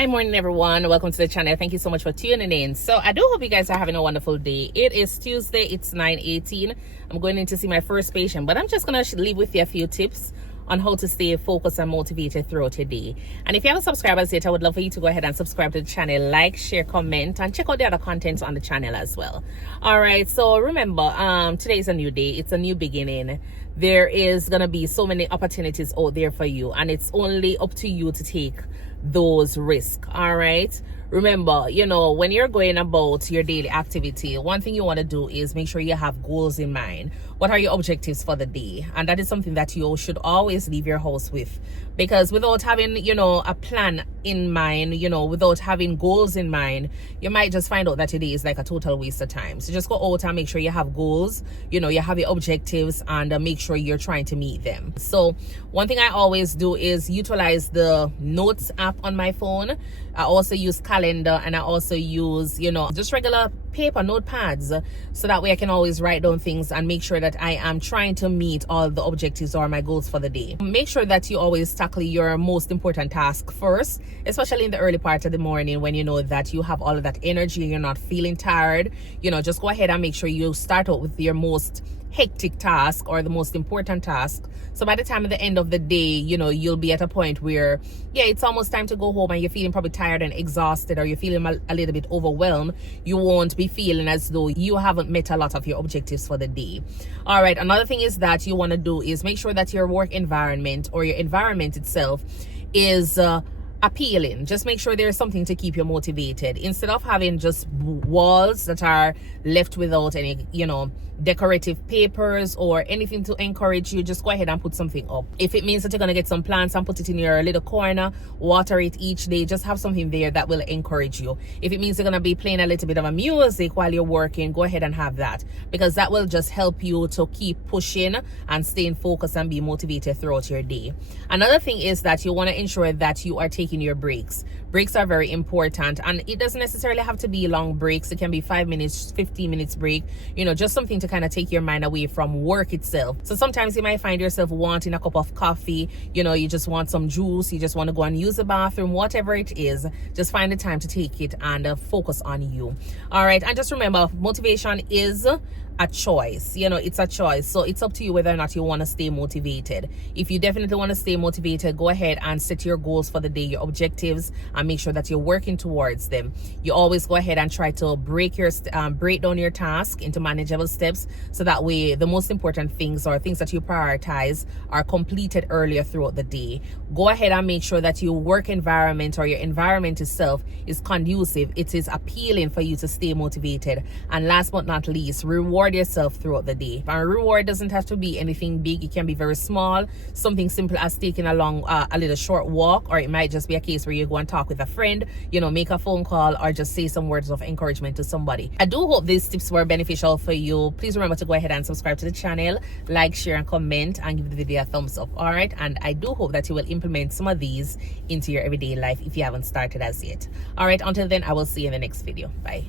Hi, morning everyone. Welcome to the channel. Thank you so much for tuning in. So I do hope you guys are having a wonderful day. It is Tuesday. It's 9:18. I'm going in to see my first patient, but I'm just going to leave with you a few tips on how to stay focused and motivated throughout your day. And if you haven't subscribed as yet, I would love for you to go ahead and subscribe to the channel, like, share, comment, and check out the other contents on the channel as well. All right, so remember, today is a new day. It's a new beginning. There is going to be so many opportunities out there for you, and it's only up to you to take those risks. All right, remember, when you're going about your daily activity, one thing you want to do is make sure you have goals in mind. What are your objectives for the day? And that is something that you should always leave your house with, because without having a plan in mind, without having goals in mind, you might just find out that today is like a total waste of time. So just go out and make sure you have goals, you have your objectives, and make sure you're trying to meet them. So one thing I always do is utilize the notes app on my phone. I also use calendar, and I also use just regular paper notepads, so that way I can always write down things and make sure that I am trying to meet all the objectives or my goals for the day. Make sure that you always tackle your most important task first, especially in the early part of the morning when you know that you have all of that energy and you're not feeling tired. Just go ahead and make sure you start out with your most hectic task or the most important task, so by the time at the end of the day, you'll be at a point where it's almost time to go home and you're feeling probably tired and exhausted, or you're feeling a little bit overwhelmed. You won't be feeling as though you haven't met a lot of your objectives for the day. All right, another thing is that you want to do is make sure that your work environment or your environment itself is appealing. Just make sure there's something to keep you motivated, instead of having just walls that are left without any decorative papers or anything to encourage you. Just go ahead and put something up. If it means that you're going to get some plants and put it in your little corner, water it each day, just have something there that will encourage you. If it means you're going to be playing a little bit of a music while you're working, go ahead and have that, because that will just help you to keep pushing and staying focused and be motivated throughout your day. Another thing is that you want to ensure that you are taking your breaks. Breaks are very important, and it doesn't necessarily have to be long breaks. It can be 5 minutes, 15 minutes break, just something to kind of take your mind away from work itself. So sometimes you might find yourself wanting a cup of coffee, you just want some juice, you just want to go and use the bathroom, whatever it is. Just find the time to take it and focus on you. All right, and just remember, motivation is a choice. It's a choice, so it's up to you whether or not you want to stay motivated. If you definitely want to stay motivated, go ahead and set your goals for the day, your objectives, and make sure that you're working towards them. You always go ahead and try to break down your task into manageable steps, so that way the most important things or things that you prioritize are completed earlier throughout the day. Go ahead and make sure that your work environment or your environment itself is conducive. It is appealing for you to stay motivated. And last but not least, reward yourself throughout the day. And reward doesn't have to be anything big. It can be very small, something simple as taking along a little short walk, or it might just be a case where you go and talk with a friend, make a phone call, or just say some words of encouragement to somebody. I do hope these tips were beneficial for you. Please remember to go ahead and subscribe to the channel, like, share, and comment, and give the video a thumbs up. All right, and I do hope that you will implement some of these into your everyday life if you haven't started as yet. All right, until then, I will see you in the next video. Bye.